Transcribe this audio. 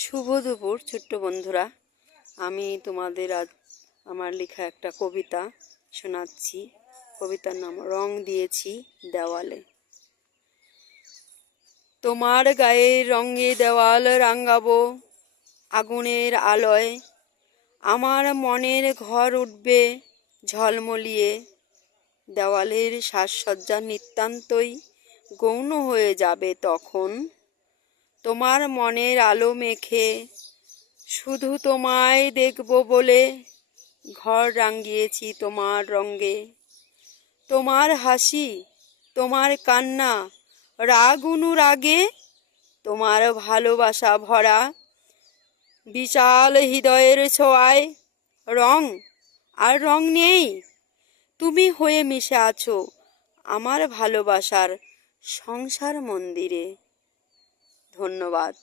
শুভ দুপুর ছোট্ট বন্ধুরা, আমি তোমাদের আজ আমার লেখা একটা কবিতা শোনাচ্ছি। কবিতার নাম রং দিয়েছি দেওয়ালে। তোমার গায়ের রঙে দেওয়াল রাঙাবো আগুনের আলোয়, আমার মনের ঘর উঠবে ঝলমলিয়ে। দেওয়ালের সাজসজ্জা নিতান্তই গৌণ হয়ে যাবে তখন, তোমার মনের আলো মেখে শুধু তোমায় দেখব বলে ঘর রাঙিয়েছি তোমার রঙে। তোমার হাসি, তোমার কান্না, রাগ অনুরাগে, তোমার ভালোবাসা ভরা বিশাল হৃদয়ের ছোঁয়ায় রং আর রং নেই, তুমি হয়ে মিশে আছো আমার ভালোবাসার সংসার মন্দিরে। ধন্যবাদ।